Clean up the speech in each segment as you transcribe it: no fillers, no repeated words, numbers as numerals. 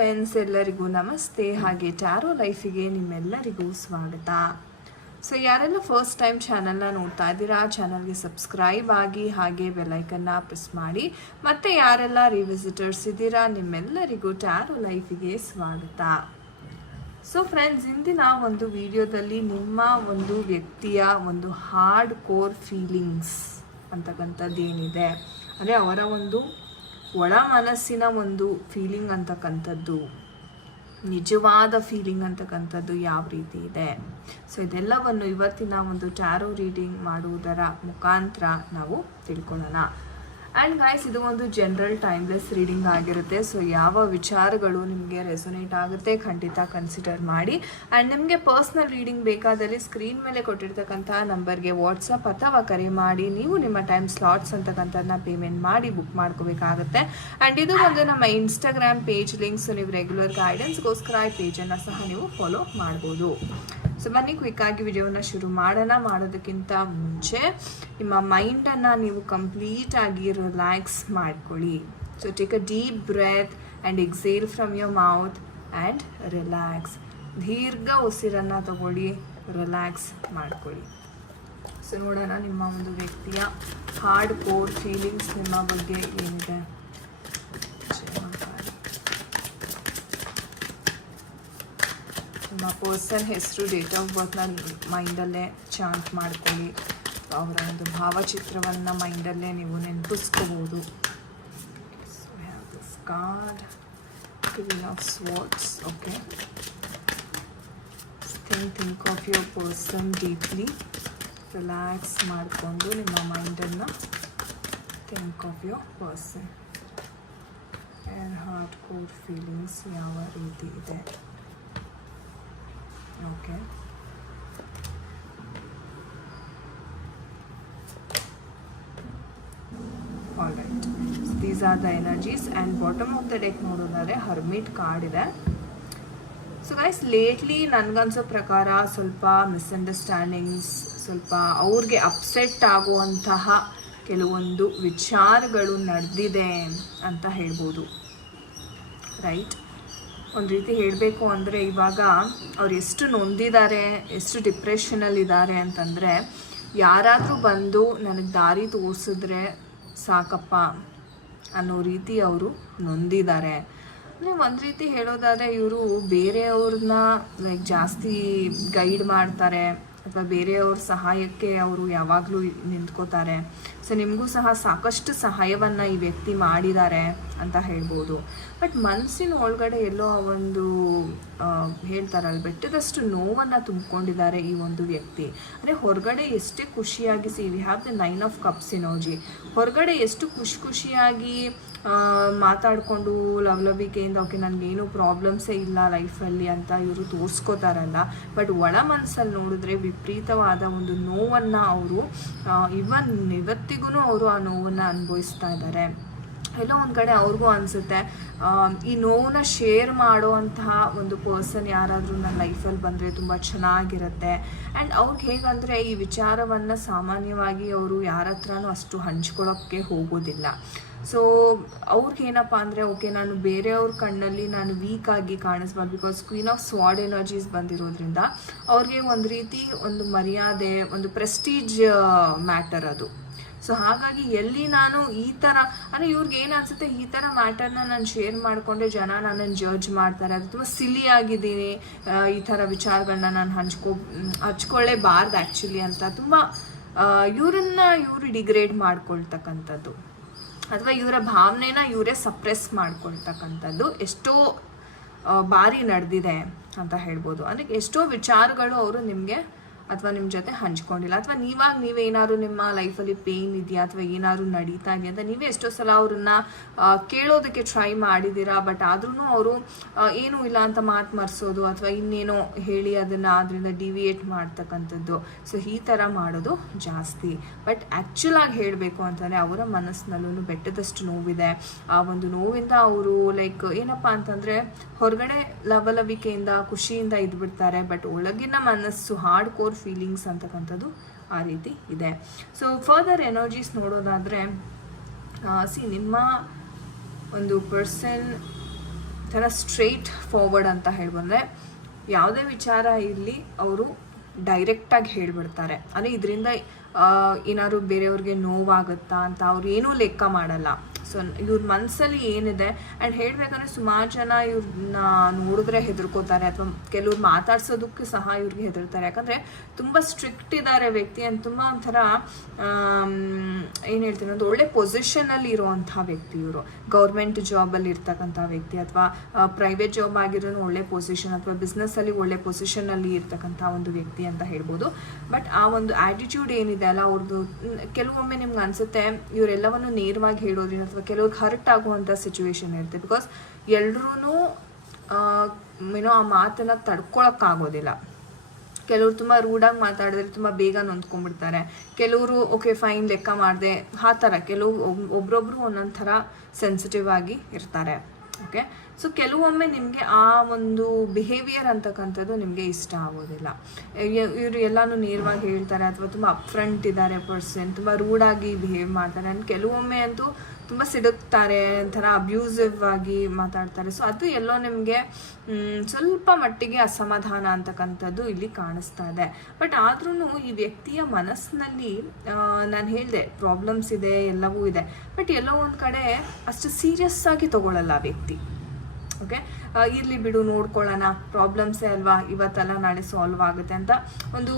Friends, ಎಲ್ಲರಿಗೂ ನಮಸ್ತೆ. ಹಾಗೆ ಟ್ಯಾರೋ ಲೈಫಿಗೆ ನಿಮ್ಮೆಲ್ಲರಿಗೂ ಸ್ವಾಗತ. ಸೊ ಯಾರೆಲ್ಲ ಫಸ್ಟ್ ಟೈಮ್ ಚಾನಲ್ನ ನೋಡ್ತಾ ಇದ್ದೀರಾ, ಚಾನಲ್ಗೆ ಸಬ್ಸ್ಕ್ರೈಬ್ ಆಗಿ ಹಾಗೆ ಬೆಲ್ಲೈಕನ್ನ ಪ್ರೆಸ್ ಮಾಡಿ. ಮತ್ತು ಯಾರೆಲ್ಲ ರಿವಿಸಿಟರ್ಸ್ ಇದ್ದೀರಾ ನಿಮ್ಮೆಲ್ಲರಿಗೂ ಟ್ಯಾರೋ ಲೈಫಿಗೆ ಸ್ವಾಗತ. ಸೊ ಫ್ರೆಂಡ್ಸ್, ಇಂದಿನ ಒಂದು ವಿಡಿಯೋದಲ್ಲಿ ನಿಮ್ಮ ಒಂದು ವ್ಯಕ್ತಿಯ ಒಂದು ಹಾರ್ಡ್ ಕೋರ್ ಫೀಲಿಂಗ್ಸ್ ಅಂತಕ್ಕಂಥದ್ದು ಏನಿದೆ, ಅಂದರೆ ಅವರ ಒಂದು ಒಳ ಮನಸ್ಸಿನ ಒಂದು ಫೀಲಿಂಗ್ ಅಂತಕ್ಕಂಥದ್ದು, ನಿಜವಾದ ಫೀಲಿಂಗ್ ಅಂತಕ್ಕಂಥದ್ದು ಯಾವ ರೀತಿ ಇದೆ, ಸೊ ಇದೆಲ್ಲವನ್ನು ಇವತ್ತಿನ ಒಂದು ಟ್ಯಾರೋ ರೀಡಿಂಗ್ ಮಾಡುವುದರ ಮುಖಾಂತರ ನಾವು ತಿಳ್ಕೊಳ್ಳೋಣ. ಆ್ಯಂಡ್ ಗೈಸ್, ಇದು ಒಂದು ಜನರಲ್ ಟೈಮ್ಲೆಸ್ ರೀಡಿಂಗ್ ಆಗಿರುತ್ತೆ. ಸೊ ಯಾವ ವಿಚಾರಗಳು ನಿಮಗೆ ರೆಸೊನೇಟ್ ಆಗುತ್ತೆ ಖಂಡಿತ ಕನ್ಸಿಡರ್ ಮಾಡಿ. ಆ್ಯಂಡ್ ನಿಮಗೆ ಪರ್ಸ್ನಲ್ ರೀಡಿಂಗ್ ಬೇಕಾದಲ್ಲಿ ಸ್ಕ್ರೀನ್ ಮೇಲೆ ಕೊಟ್ಟಿರ್ತಕ್ಕಂಥ ನಂಬರ್ಗೆ ವಾಟ್ಸಪ್ ಅಥವಾ ಕರೆ ಮಾಡಿ ನೀವು ನಿಮ್ಮ ಟೈಮ್ ಸ್ಲಾಟ್ಸ್ ಅಂತಕ್ಕಂಥದ್ದನ್ನ ಪೇಮೆಂಟ್ ಮಾಡಿ ಬುಕ್ ಮಾಡ್ಕೋಬೇಕಾಗುತ್ತೆ. ಆ್ಯಂಡ್ ಇದು ಒಂದು ನಮ್ಮ ಇನ್ಸ್ಟಾಗ್ರಾಮ್ ಪೇಜ್ ಲಿಂಕ್ಸ್, ನೀವು ರೆಗ್ಯುಲರ್ ಗೈಡೆನ್ಸ್ಗೋಸ್ಕರ ಈ ಪೇಜನ್ನು ಸಹ ನೀವು ಫಾಲೋ ಮಾಡ್ಬೋದು. ಸೊ ಬನ್ನಿ ಕ್ವಿಕ್ಕಾಗಿ ವಿಡಿಯೋನ ಶುರು ಮಾಡೋದಕ್ಕಿಂತ ಮುಂಚೆ ನಿಮ್ಮ ಮೈಂಡನ್ನು ನೀವು ಕಂಪ್ಲೀಟಾಗಿ ರಿಲ್ಯಾಕ್ಸ್ ಮಾಡ್ಕೊಳ್ಳಿ. So take a deep breath and exhale from your mouth and relax. ದೀರ್ಘ ಉಸಿರನ್ನು ತಗೊಳ್ಳಿ, ರಿಲ್ಯಾಕ್ಸ್ ಮಾಡ್ಕೊಳ್ಳಿ. ಸೊ ನೋಡೋಣ ನಿಮ್ಮ ಒಂದು ವ್ಯಕ್ತಿಯ ಹಾರ್ಡ್ ಕೋರ್ ಫೀಲಿಂಗ್ಸ್ ನಿಮ್ಮ ಬಗ್ಗೆ ಏನಿದೆ. ನಿಮ್ಮ ಪರ್ಸನ್ ಹೆಸರು, ಡೇಟ್ ಆಫ್ ಬರ್ತ್ನ ಮೈಂಡಲ್ಲೇ ಚಾಂಟ್ ಮಾಡ್ಕೊಳ್ಳಿ. ಅವರ ಒಂದು ಭಾವಚಿತ್ರವನ್ನು ಮೈಂಡಲ್ಲೇ ನೀವು ನೆನಪಿಸ್ಕೋಬೋದು. Card queen of swords. Okay, think of your person deeply. Relax ಮಾಡಿಕೊಂಡು ನಿಮ್ಮ ಮೈಂಡನ್ನು think of your person and heart core feelings ಯಾವ ರೀತಿ ಇದೆ. Okay. All right. So these are the energies, and bottom of the deck ನೋಡೋದಾದ್ರೆ hermit card ಇದೆ. So guys, lately ನನಗನ್ಸೋ ಪ್ರಕಾರ ಸ್ವಲ್ಪ ಮಿಸ್ಅಂಡರ್ಸ್ಟ್ಯಾಂಡಿಂಗ್ಸ್, ಸ್ವಲ್ಪ ಅವ್ರಿಗೆ ಅಪ್ಸೆಟ್ ಆಗುವಂತಹ ಕೆಲವೊಂದು ವಿಚಾರಗಳು ನಡೆದಿದೆ ಅಂತ ಹೇಳ್ಬೋದು. ರೈಟ್, ಒಂದು ರೀತಿ ಹೇಳಬೇಕು ಅಂದರೆ ಇವಾಗ ಅವ್ರು ಎಷ್ಟು ನೊಂದಿದ್ದಾರೆ, ಎಷ್ಟು ಡಿಪ್ರೆಷನಲ್ಲಿದ್ದಾರೆ ಅಂತಂದರೆ, ಯಾರಾದರೂ ಬಂದು ನನಗೆ ದಾರಿ ತೋರಿಸಿದ್ರೆ ಸಾಕಪ್ಪ ಅನ್ನೋ ರೀತಿ ಅವರು ನೊಂದಿದ್ದಾರೆ. ಅಂದರೆ ಒಂದು ರೀತಿ ಹೇಳೋದಾದರೆ ಇವರು ಬೇರೆಯವ್ರನ್ನ ಲೈಕ್ ಜಾಸ್ತಿ ಗೈಡ್ ಮಾಡ್ತಾರೆ ಅಥವಾ ಬೇರೆಯವ್ರ ಸಹಾಯಕ್ಕೆ ಅವರು ಯಾವಾಗಲೂ ನಿಂತ್ಕೋತಾರೆ. ಸೊ ನಿಮಗೂ ಸಹ ಸಾಕಷ್ಟು ಸಹಾಯವನ್ನು ಈ ವ್ಯಕ್ತಿ ಮಾಡಿದ್ದಾರೆ ಅಂತ ಹೇಳ್ಬೋದು. ಬಟ್ ಮನಸ್ಸಿನ ಒಳಗಡೆ ಎಲ್ಲೋ ಒಂದು ಹೇಳ್ತಾರಲ್ಲ, ಬೆಟ್ಟದಷ್ಟು ನೋವನ್ನು ತುಂಬಿಕೊಂಡಿದ್ದಾರೆ ಈ ಒಂದು ವ್ಯಕ್ತಿ. ಅಂದರೆ ಹೊರಗಡೆ ಎಷ್ಟೇ ಖುಷಿಯಾಗಿ, we have the 9 of cups energy, ಹೊರಗಡೆ ಎಷ್ಟು ಖುಷಿಯಾಗಿ ಮಾತಾಡಿಕೊಂಡು ಲವಲವಿಕೆಯಿಂದ ಓಕೆ ನನಗೇನು ಪ್ರಾಬ್ಲಮ್ಸೇ ಇಲ್ಲ ಲೈಫಲ್ಲಿ ಅಂತ ಇವರು ತೋರಿಸ್ಕೋತಾರಲ್ಲ, ಬಟ್ ಒಳ ಮನಸ್ಸಲ್ಲಿ ನೋಡಿದ್ರೆ ವಿಪರೀತವಾದ ಒಂದು ನೋವನ್ನು ಅವರು ಇವತ್ತಿಗೂ ಅವರು ಆ ನೋವನ್ನು ಅನುಭವಿಸ್ತಾ ಇದ್ದಾರೆ. ಎಲ್ಲೋ ಒಂದು ಕಡೆ ಅವ್ರಿಗೂ ಅನಿಸುತ್ತೆ ಈ ನೋವನ್ನ ಶೇರ್ ಮಾಡುವಂತಹ ಒಂದು ಪರ್ಸನ್ ಯಾರಾದರೂ ನನ್ನ ಲೈಫಲ್ಲಿ ಬಂದರೆ ತುಂಬ ಚೆನ್ನಾಗಿರುತ್ತೆ. ಆ್ಯಂಡ್ ಅವ್ರಿಗೆ ಹೇಗಂದರೆ ಈ ವಿಚಾರವನ್ನು ಸಾಮಾನ್ಯವಾಗಿ ಅವರು ಯಾರ ಹತ್ರನೂ ಅಷ್ಟು ಹಂಚ್ಕೊಳ್ಳೋಕ್ಕೆ ಹೋಗೋದಿಲ್ಲ. ಸೊ ಅವ್ರಿಗೇನಪ್ಪ ಅಂದರೆ ಓಕೆ, ನಾನು ಬೇರೆಯವ್ರ ಕಣ್ಣಲ್ಲಿ ನಾನು ವೀಕಾಗಿ ಕಾಣಿಸ್ಬಾರ್ದು, because queen of sword energies ಬಂದಿರೋದ್ರಿಂದ ಅವ್ರಿಗೆ ಒಂದು ರೀತಿ ಒಂದು ಮರ್ಯಾದೆ, ಒಂದು ಪ್ರೆಸ್ಟೀಜ್ ಮ್ಯಾಟರ್ ಅದು. ಸೊ ಹಾಗಾಗಿ ಎಲ್ಲಿ ನಾನು ಈ ಥರ ಅಂದರೆ ಇವ್ರಿಗೆ ಏನು ಅನಿಸುತ್ತೆ, ಈ ಥರ ಮ್ಯಾಟರ್ನ ನಾನು ಶೇರ್ ಮಾಡಿಕೊಂಡ್ರೆ ಜನ ನನ್ನನ್ನು ಜಡ್ಜ್ ಮಾಡ್ತಾರೆ, ಅದು ತುಂಬ ಸಿಲಿ ಆಗಿದ್ದೀನಿ, ಈ ಥರ ವಿಚಾರಗಳನ್ನ ನಾನು ಹಚ್ಕೊಳ್ಳೇಬಾರ್ದು ಆ್ಯಕ್ಚುಲಿ ಅಂತ ತುಂಬ ಇವರು ಡಿಗ್ರೇಡ್ ಮಾಡ್ಕೊಳ್ತಕ್ಕಂಥದ್ದು ಅಥವಾ ಇವರ ಭಾವನೆನ ಇವರೇ ಸಪ್ರೆಸ್ ಮಾಡ್ಕೊಳ್ತಕ್ಕಂಥದ್ದು ಎಷ್ಟೋ ಬಾರಿ ನಡೆದಿದೆ ಅಂತ ಹೇಳ್ಬೋದು. ಅಂದರೆ ಎಷ್ಟೋ ವಿಚಾರಗಳು ಅವರು ನಿಮಗೆ ಅಥವಾ ನಿಮ್ಮ ಜೊತೆ ಹಂಚ್ಕೊಂಡಿಲ್ಲ, ಅಥವಾ ನೀವೇನಾದ್ರು ನಿಮ್ಮ ಲೈಫಲ್ಲಿ ಪೇಯ್ನ್ ಇದೆಯಾ ಅಥವಾ ಏನಾದ್ರು ನಡೀತಾ ಇದೆಯಾ ಅಂತ ನೀವೇ ಎಷ್ಟೋ ಸಲ ಅವ್ರನ್ನ ಕೇಳೋದಕ್ಕೆ ಟ್ರೈ ಮಾಡಿದ್ದೀರಾ. ಬಟ್ ಆದ್ರೂ ಅವರು ಏನೂ ಇಲ್ಲ ಅಂತ ಮಾತು ಮರೆಸೋದು ಅಥವಾ ಇನ್ನೇನೋ ಹೇಳಿ ಅದರಿಂದ ಡಿವಿಯೇಟ್ ಮಾಡ್ತಕ್ಕಂಥದ್ದು. ಸೊ ಈ ಥರ ಮಾಡೋದು ಜಾಸ್ತಿ. ಬಟ್ ಆ್ಯಕ್ಚುಲಾಗಿ ಹೇಳಬೇಕು ಅಂತಂದರೆ ಅವರ ಮನಸ್ಸಿನಲ್ಲೂ ಬೆಟ್ಟದಷ್ಟು ನೋವಿದೆ. ಆ ಒಂದು ನೋವಿಂದ ಅವರು ಲೈಕ್ ಏನಪ್ಪ ಅಂತಂದರೆ ಹೊರಗಡೆ ಲವಲವಿಕೆಯಿಂದ ಖುಷಿಯಿಂದ ಇದ್ಬಿಡ್ತಾರೆ, ಬಟ್ ಒಳಗಿನ ಮನಸ್ಸು ಹಾರ್ಡ್ ಕೋರ್ ಫೀಲಿಂಗ್ಸ್ ಅಂತಕ್ಕಂಥದ್ದು ಆ ರೀತಿ ಇದೆ. ಸೊ ಫರ್ದರ್ ಎನರ್ಜೀಸ್ ನೋಡೋದಾದರೆ ನಿಮ್ಮ ಒಂದು ಪರ್ಸನ್ ಥರ ಸ್ಟ್ರೈಟ್ ಫಾರ್ವರ್ಡ್ ಅಂತ ಹೇಳ್ಬಂದರೆ ಯಾವುದೇ ವಿಚಾರ ಇರಲಿ ಅವರು ಡೈರೆಕ್ಟಾಗಿ ಹೇಳಿಬಿಡ್ತಾರೆ. ಅಂದರೆ ಇದರಿಂದ ಏನಾದ್ರು ಬೇರೆಯವ್ರಿಗೆ ನೋವಾಗುತ್ತಾ ಅಂತ ಅವ್ರು ಏನೂ ಲೆಕ್ಕ ಮಾಡಲ್ಲ. ಸೊ ಇವ್ರ ಮನಸ್ಸಲ್ಲಿ ಏನಿದೆ ಆ್ಯಂಡ್ ಹೇಳಬೇಕಂದ್ರೆ ಸುಮಾರು ಜನ ಇವ್ರನ್ನ ನೋಡಿದ್ರೆ ಹೆದರ್ಕೋತಾರೆ, ಅಥವಾ ಕೆಲವ್ರು ಮಾತಾಡ್ಸೋದಕ್ಕೂ ಸಹ ಇವ್ರಿಗೆ ಹೆದರ್ತಾರೆ. ಯಾಕಂದರೆ ತುಂಬ ಸ್ಟ್ರಿಕ್ಟ್ ಇದ್ದಾರೆ ವ್ಯಕ್ತಿ ಅಂತ, ತುಂಬ ಒಂಥರ ಏನು ಹೇಳ್ತೀನಿ, ಒಂದು ಒಳ್ಳೆ ಪೊಸಿಷನಲ್ಲಿ ಇರೋವಂಥ ವ್ಯಕ್ತಿ ಇವರು. ಗೌರ್ಮೆಂಟ್ ಜಾಬಲ್ಲಿ ಇರ್ತಕ್ಕಂಥ ವ್ಯಕ್ತಿ, ಅಥವಾ ಪ್ರೈವೇಟ್ ಜಾಬ್ ಆಗಿರೋ ಒಳ್ಳೆ ಪೊಸಿಷನ್, ಅಥವಾ ಬಿಸ್ನೆಸ್ಸಲ್ಲಿ ಒಳ್ಳೆ ಪೊಸಿಷನಲ್ಲಿ ಇರ್ತಕ್ಕಂಥ ಒಂದು ವ್ಯಕ್ತಿ ಅಂತ ಹೇಳ್ಬೋದು. ಬಟ್ ಆ ಒಂದು ಆ್ಯಟಿಟ್ಯೂಡ್ ಏನಿದೆ ಅಲ್ಲ ಅವ್ರದ್ದು, ಕೆಲವೊಮ್ಮೆ ನಿಮ್ಗೆ ಅನಿಸುತ್ತೆ ಇವರೆಲ್ಲವನ್ನು ನೇರವಾಗಿ ಹೇಳೋದ್ರಿಂದ ಅಥವಾ ಕೆಲವ್ರಿಗೆ ಹರ್ಟ್ ಆಗುವಂಥ ಸಿಚುವೇಶನ್ ಇರುತ್ತೆ. ಬಿಕಾಸ್ ಎಲ್ಲರೂ ಏನೋ ಆ ಮಾತನ್ನು ತಡ್ಕೊಳಕ್ಕಾಗೋದಿಲ್ಲ. ಕೆಲವರು ತುಂಬ ರೂಢಾಗಿ ಮಾತಾಡಿದ್ರೆ ತುಂಬ ಬೇಗ ನೊಂದ್ಕೊಂಡ್ಬಿಡ್ತಾರೆ. ಕೆಲವರು ಓಕೆ ಫೈನ್ ಲೆಕ್ಕ ಮಾಡಿದೆ ಆ ಥರ, ಕೆಲವು ಒಬ್ರೊಬ್ರು ಒಂದೊಂದು ಥರ ಸೆನ್ಸಿಟಿವ್ ಆಗಿ ಇರ್ತಾರೆ. ಓಕೆ, ಸೊ ಕೆಲವೊಮ್ಮೆ ನಿಮಗೆ ಆ ಒಂದು ಬಿಹೇವಿಯರ್ ಅಂತಕ್ಕಂಥದ್ದು ನಿಮಗೆ ಇಷ್ಟ ಆಗೋದಿಲ್ಲ. ಇವರು ಎಲ್ಲನೂ ನೇರವಾಗಿ ಹೇಳ್ತಾರೆ, ಅಥವಾ ತುಂಬ ಅಪ್ಫ್ರಂಟ್ ಇದ್ದಾರೆ ಪರ್ಸನ್, ತುಂಬ ರೂಢಾಗಿ ಬಿಹೇವ್ ಮಾಡ್ತಾರೆ. ಆ್ಯಂಡ್ ಕೆಲವೊಮ್ಮೆ ಅಂತೂ ತುಂಬ ಸಿಡುಕ್ತಾರೆ, ಒಂಥರ ಅಬ್ಯೂಸಿವ್ ಆಗಿ ಮಾತಾಡ್ತಾರೆ. ಸೊ ಅದು ಎಲ್ಲೋ ನಿಮಗೆ ಸ್ವಲ್ಪ ಮಟ್ಟಿಗೆ ಅಸಮಾಧಾನ ಅಂತಕ್ಕಂಥದ್ದು ಇಲ್ಲಿ ಕಾಣಿಸ್ತಾ ಇದೆ. ಬಟ್ ಆದ್ರೂ ಈ ವ್ಯಕ್ತಿಯ ಮನಸ್ಸಿನಲ್ಲಿ ನಾನು ಹೇಳಿದೆ ಪ್ರಾಬ್ಲಮ್ಸ್ ಇದೆ, ಎಲ್ಲವೂ ಇದೆ. ಬಟ್ ಎಲ್ಲೋ ಒಂದು ಕಡೆ ಅಷ್ಟು ಸೀರಿಯಸ್ ಆಗಿ ತಗೊಳ್ಳಲ್ಲ ಆ ವ್ಯಕ್ತಿ. ಓಕೆ, ಇರಲಿ ಬಿಡು ನೋಡ್ಕೊಳ್ಳೋಣ, ಪ್ರಾಬ್ಲಮ್ಸೇ ಅಲ್ವಾ, ಇವತ್ತಲ್ಲ ನಾಳೆ ಸಾಲ್ವ್ ಆಗುತ್ತೆ ಅಂತ ಒಂದು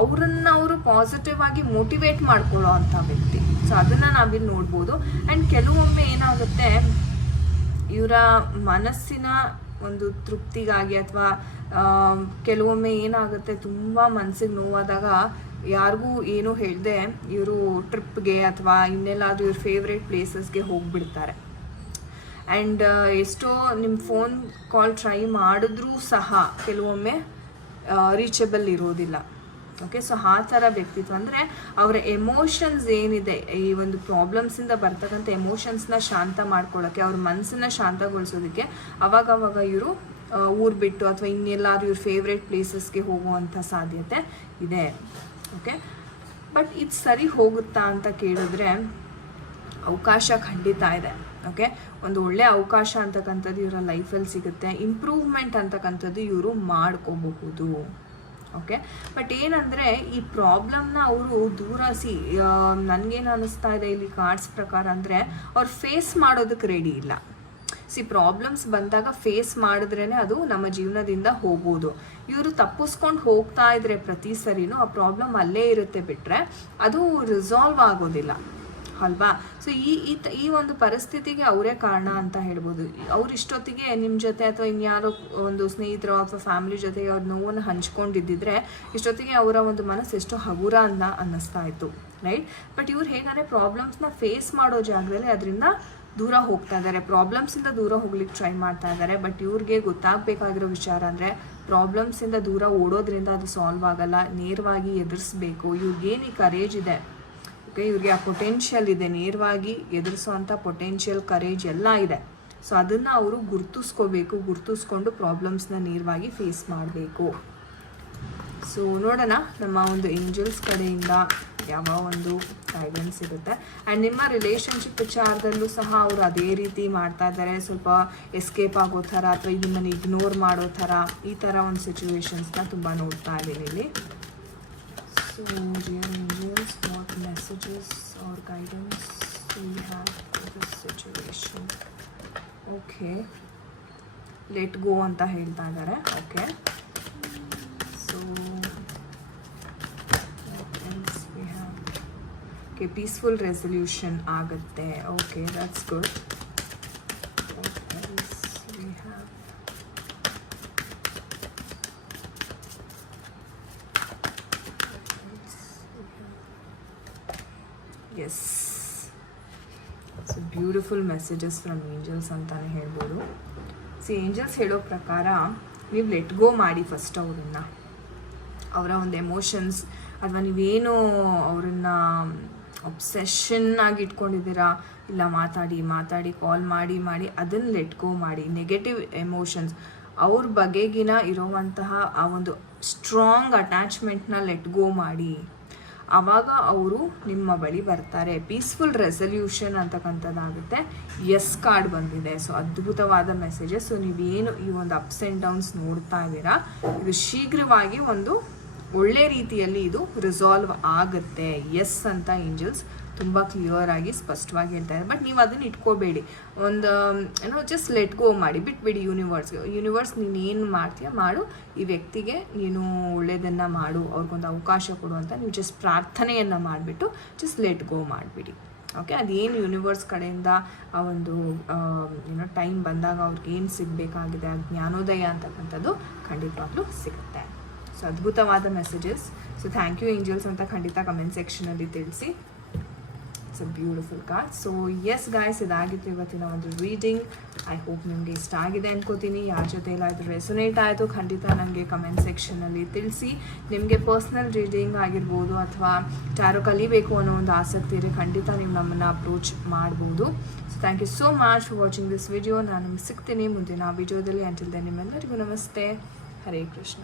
ಅವರು ಪಾಸಿಟಿವ್ ಆಗಿ ಮೋಟಿವೇಟ್ ಮಾಡ್ಕೊಳ್ಳೋ ಅಂಥ ವ್ಯಕ್ತಿ. ಸೊ ಅದನ್ನು ನಾವಿಲ್ಲಿ ನೋಡ್ಬೋದು. ಆ್ಯಂಡ್ ಕೆಲವೊಮ್ಮೆ ಏನಾಗುತ್ತೆ, ಇವರ ಮನಸ್ಸಿನ ಒಂದು ತೃಪ್ತಿಗಾಗಿ ಅಥವಾ ಕೆಲವೊಮ್ಮೆ ಏನಾಗುತ್ತೆ, ತುಂಬ ಮನಸ್ಸಿಗೆ ನೋವಾದಾಗ ಯಾರಿಗೂ ಏನೂ ಹೇಳದೆ ಇವರು ಟ್ರಿಪ್ಗೆ ಅಥವಾ ಇನ್ನೆಲ್ಲಾದರೂ ಇವ್ರ ಫೇವ್ರೇಟ್ ಪ್ಲೇಸಸ್ಗೆ ಹೋಗಿಬಿಡ್ತಾರೆ. ಆ್ಯಂಡ್ ಎಷ್ಟೋ ನಿಮ್ಮ ಫೋನ್ ಕಾಲ್ ಟ್ರೈ ಮಾಡಿದ್ರೂ ಸಹ ಕೆಲವೊಮ್ಮೆ ರೀಚಬಲ್ ಇರೋದಿಲ್ಲ. ಓಕೆ, ಸೊ ಆ ಥರ ವ್ಯಕ್ತಿತ್ವ ಅಂದರೆ ಅವರ ಎಮೋಷನ್ಸ್ ಏನಿದೆ, ಈ ಒಂದು ಪ್ರಾಬ್ಲಮ್ಸಿಂದ ಬರ್ತಕ್ಕಂಥ ಎಮೋಷನ್ಸ್ನ ಶಾಂತ ಮಾಡ್ಕೊಳ್ಳೋಕ್ಕೆ, ಅವ್ರ ಮನಸ್ಸನ್ನ ಶಾಂತಗೊಳಿಸೋದಕ್ಕೆ ಅವಾಗವಾಗ ಇವರು ಊರು ಬಿಟ್ಟು ಅಥವಾ ಇನ್ನೆಲ್ಲಾದ್ರೂ ಇವ್ರ ಫೇವ್ರೇಟ್ ಪ್ಲೇಸಸ್ಗೆ ಹೋಗುವಂಥ ಸಾಧ್ಯತೆ ಇದೆ. ಓಕೆ, ಬಟ್ ಇದು ಸರಿ ಹೋಗುತ್ತಾ ಅಂತ ಕೇಳಿದ್ರೆ ಅವಕಾಶ ಖಂಡಿತ ಇದೆ. ಓಕೆ, ಒಂದು ಒಳ್ಳೆಯ ಅವಕಾಶ ಅಂತಕ್ಕಂಥದ್ದು ಇವರ ಲೈಫಲ್ಲಿ ಸಿಗುತ್ತೆ. ಇಂಪ್ರೂವ್ಮೆಂಟ್ ಅಂತಕ್ಕಂಥದ್ದು ಇವರು ಮಾಡ್ಕೋಬಹುದು. ಓಕೆ, ಬಟ್ ಏನಂದರೆ ಈ ಪ್ರಾಬ್ಲಮ್ನ ಅವರು ದೂರಸಿ, ನನಗೇನು ಅನ್ನಿಸ್ತಾ ಇದೆ ಇಲ್ಲಿ ಕಾರ್ಡ್ಸ್ ಪ್ರಕಾರ ಅಂದರೆ ಅವ್ರು ಫೇಸ್ ಮಾಡೋದಕ್ಕೆ ರೆಡಿ ಇಲ್ಲ. ಪ್ರಾಬ್ಲಮ್ಸ್ ಬಂದಾಗ ಫೇಸ್ ಮಾಡಿದ್ರೇ ಅದು ನಮ್ಮ ಜೀವನದಿಂದ ಹೋಗೋದು. ಇವರು ತಪ್ಪಿಸ್ಕೊಂಡು ಹೋಗ್ತಾ ಇದ್ರೆ ಪ್ರತಿ ಸರಿನೂ ಆ ಪ್ರಾಬ್ಲಮ್ ಅಲ್ಲೇ ಇರುತ್ತೆ, ಬಿಟ್ಟರೆ ಅದು ರಿಸಾಲ್ವ್ ಆಗೋದಿಲ್ಲ ಅಲ್ವಾ. ಸೊ ಈ ಒಂದು ಪರಿಸ್ಥಿತಿಗೆ ಅವರೇ ಕಾರಣ ಅಂತ ಹೇಳ್ಬೋದು. ಅವ್ರು ಇಷ್ಟೊತ್ತಿಗೆ ನಿಮ್ಮ ಜೊತೆ ಅಥವಾ ಇನ್ಯಾರೋ ಒಂದು ಸ್ನೇಹಿತರು ಅಥವಾ ಫ್ಯಾಮಿಲಿ ಜೊತೆಗೆ ಅವ್ರ ನೋವನ್ನು ಹಂಚ್ಕೊಂಡಿದ್ದಿದ್ರೆ ಇಷ್ಟೊತ್ತಿಗೆ ಅವರ ಒಂದು ಮನಸ್ಸು ಎಷ್ಟು ಹಗುರ ಅಂತ ಅನ್ನಿಸ್ತಾ ಇತ್ತು, ರೈಟ್. ಬಟ್ ಇವ್ರು ಹೇಗಂದರೆ ಪ್ರಾಬ್ಲಮ್ಸ್ನ ಫೇಸ್ ಮಾಡೋ ಜಾಗದಲ್ಲಿ ಅದರಿಂದ ದೂರ ಹೋಗ್ತಾ ಇದ್ದಾರೆ, ಪ್ರಾಬ್ಲಮ್ಸಿಂದ ದೂರ ಹೋಗ್ಲಿಕ್ಕೆ ಟ್ರೈ ಮಾಡ್ತಾ ಇದ್ದಾರೆ. ಬಟ್ ಇವ್ರಿಗೆ ಗೊತ್ತಾಗಬೇಕಾಗಿರೋ ವಿಚಾರ ಅಂದರೆ ಪ್ರಾಬ್ಲಮ್ಸಿಂದ ದೂರ ಓಡೋದ್ರಿಂದ ಅದು ಸಾಲ್ವ್ ಆಗಲ್ಲ, ನೇರವಾಗಿ ಎದುರಿಸ್ಬೇಕು. ಇವ್ರಿಗೇನು ಈ ಕರೇಜ್ ಇದೆ, ಓಕೆ, ಇವ್ರಿಗೆ ಆ ಪೊಟೆನ್ಷಿಯಲ್ ಇದೆ, ನೇರವಾಗಿ ಎದುರಿಸೋವಂಥ ಪೊಟೆನ್ಷಿಯಲ್, ಕರೇಜ್ ಎಲ್ಲ ಇದೆ. ಸೊ ಅದನ್ನು ಅವರು ಗುರ್ತಿಸ್ಕೋಬೇಕು, ಗುರ್ತಿಸ್ಕೊಂಡು ಪ್ರಾಬ್ಲಮ್ಸ್ನ ನೇರವಾಗಿ ಫೇಸ್ ಮಾಡಬೇಕು. ಸೊ ನೋಡೋಣ ನಮ್ಮ ಒಂದು ಏಂಜಲ್ಸ್ ಕಡೆಯಿಂದ ಯಾವ ಒಂದು ಗೈಡೆನ್ಸ್ ಇರುತ್ತೆ. ಆ್ಯಂಡ್ ನಿಮ್ಮ ರಿಲೇಷನ್ಶಿಪ್ ವಿಚಾರದಲ್ಲೂ ಸಹ ಅವರು ಅದೇ ರೀತಿ ಮಾಡ್ತಾ ಇದ್ದಾರೆ, ಸ್ವಲ್ಪ ಎಸ್ಕೇಪ್ ಆಗೋ ಥರ ಅಥವಾ ಇದನ್ನು ಇಗ್ನೋರ್ ಮಾಡೋ ಥರ, ಈ ಥರ ಒಂದು ಸಿಚುವೇಶನ್ಸ್ನ ತುಂಬ ನೋಡ್ತಾ ಇದ್ದೀನಿ ಇಲ್ಲಿ. So dear angels, what messages or guidance we have for this situation? Okay, let go ಅಂತ ಹೇಳ್ತಾ ಇದ್ದಾರೆ. Okay, so okay, peaceful resolution ಆಗುತ್ತೆ. Okay, that's good. Yes, so beautiful messages from angels ಅಂತಲೇ ಹೇಳ್ಬೋದು. ಏಂಜಲ್ಸ್ ಹೇಳೋ ಪ್ರಕಾರ ನೀವು ಲೆಟ್ ಗೋ ಮಾಡಿ ಫಸ್ಟ್ ಅವರನ್ನು, ಅವರ ಒಂದು ಎಮೋಷನ್ಸ್ ಅಥವಾ ನೀವೇನು ಅವರನ್ನು ಒಬ್ಸೆಷನ್ ಆಗಿ ಇಟ್ಕೊಂಡಿದ್ದೀರಾ, ಇಲ್ಲ ಮಾತಾಡಿ ಮಾತಾಡಿ ಕಾಲ್ ಮಾಡಿ ಮಾಡಿ ಅದನ್ನು ಲೆಟ್ ಗೋ ಮಾಡಿ. ನೆಗೆಟಿವ್ ಎಮೋಷನ್ಸ್, ಅವ್ರ ಬಗೆಗಿನ ಇರೋವಂತಹ ಆ ಒಂದು ಸ್ಟ್ರಾಂಗ್ ಅಟ್ಯಾಚ್ಮೆಂಟ್ನ ಲೆಟ್ ಗೋ ಮಾಡಿ. ಆವಾಗ ಅವರು ನಿಮ್ಮ ಬಳಿ ಬರ್ತಾರೆ. ಪೀಸ್ಫುಲ್ ರೆಸಲ್ಯೂಷನ್ ಅಂತಕ್ಕಂಥದ್ದಾಗುತ್ತೆ. ಎಸ್ ಕಾರ್ಡ್ ಬಂದಿದೆ. ಸೊ ಅದ್ಭುತವಾದ ಮೆಸೇಜಸ್. ಸೊ ನೀವೇನು ಈ ಒಂದು ಅಪ್ಸ್ ಆ್ಯಂಡ್ ಡೌನ್ಸ್ ನೋಡ್ತಾ ಇದ್ದೀರಾ, ಇದು ಶೀಘ್ರವಾಗಿ ಒಂದು ಒಳ್ಳೆ ರೀತಿಯಲ್ಲಿ ಇದು ರಿಸಾಲ್ವ್ ಆಗುತ್ತೆ. ಎಸ್ ಅಂತ ಏಂಜಲ್ಸ್ ತುಂಬ ಕ್ಲಿಯರ್ ಆಗಿ ಸ್ಪಷ್ಟವಾಗಿ ಹೇಳ್ತಾರೆ. ಬಟ್ ನೀವು ಅದನ್ನು ಇಟ್ಕೋಬೇಡಿ. ಒಂದು ಜಸ್ಟ್ ಲೆಟ್ ಗೋ ಮಾಡಿ, ಬಿಟ್ಬಿಡಿ ಯೂನಿವರ್ಸ್ ನೀನು ಏನು ಮಾಡ್ತೀಯ ಮಾಡು, ಈ ವ್ಯಕ್ತಿಗೆ ನೀನು ಒಳ್ಳೆಯದನ್ನು ಮಾಡು, ಅವ್ರಿಗೊಂದು ಅವಕಾಶ ಕೊಡು ಅಂತ ನೀವು ಜಸ್ಟ್ ಪ್ರಾರ್ಥನೆಯನ್ನು ಮಾಡಿಬಿಟ್ಟು ಜಸ್ಟ್ ಲೆಟ್ ಗೋ ಮಾಡಿಬಿಡಿ. ಓಕೆ, ಅದೇನು ಯೂನಿವರ್ಸ್ ಕಡೆಯಿಂದ ಆ ಒಂದು ಟೈಮ್ ಬಂದಾಗ ಅವ್ರಿಗೆ ಏನು ಸಿಗಬೇಕಾಗಿದೆ, ಆ ಜ್ಞಾನೋದಯ ಅಂತಕ್ಕಂಥದ್ದು ಖಂಡಿತವಾಗ್ಲೂ ಸಿಗುತ್ತೆ. ಸೊ ಅದ್ಭುತವಾದ messages. So thank you angels ಅಂತ ಖಂಡಿತ ಕಮೆಂಟ್ ಸೆಕ್ಷನಲ್ಲಿ ತಿಳಿಸಿ. It's a beautiful card. So yes guys, ಇದಾಗಿತ್ತು ಇವತ್ತಿನ ಒಂದು ರೀಡಿಂಗ್. ಐ ಹೋಪ್ ನಿಮಗೆ ಇಷ್ಟ ಆಗಿದೆ ಅನ್ಕೋತೀನಿ. ಯಾರ ಜೊತೆ ಎಲ್ಲ ಇದು ರೆಸೊನೇಟ್ ಆಯಿತು ಖಂಡಿತ ನನಗೆ ಕಮೆಂಟ್ ಸೆಕ್ಷನಲ್ಲಿ ತಿಳಿಸಿ. ನಿಮಗೆ ಪರ್ಸ್ನಲ್ ರೀಡಿಂಗ್ ಆಗಿರ್ಬೋದು ಅಥವಾ ಟ್ಯಾರೋ ಕಲಿಬೇಕು ಅನ್ನೋ ಒಂದು ಆಸಕ್ತಿ ಇದ್ರೆ ಖಂಡಿತ ನೀವು ನಮ್ಮನ್ನು ಅಪ್ರೋಚ್ ಮಾಡ್ಬೋದು. So thank you so much for watching this video. ನಾನು ನಿಮ್ಗೆ ಸಿಗ್ತೀನಿ ಮುಂದಿನ ವಿಡಿಯೋದಲ್ಲಿ. ಅಂಟಿಲ್ ದೆನ್ ನಿಮ್ಮೆಲ್ಲರಿಗೂ ನಮಸ್ತೆ. ಹರೇ ಕೃಷ್ಣ.